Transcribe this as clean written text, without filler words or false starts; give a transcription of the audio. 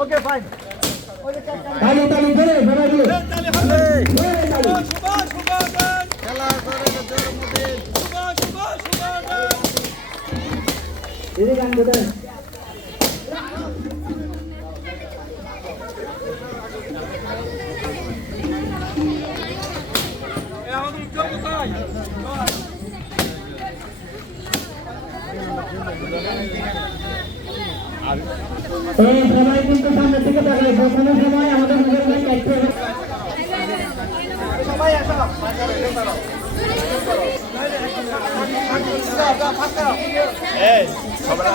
okay fine তালি তালি ধরে সবাই মিলে খেলা করে জন্মদিন এই গান দেন সবাই কিন্তু সামনে থেকে তাকালে কোনো সময় আমাদের মুখের ভাই কাটতে হবে সবাই আসো এই সবাই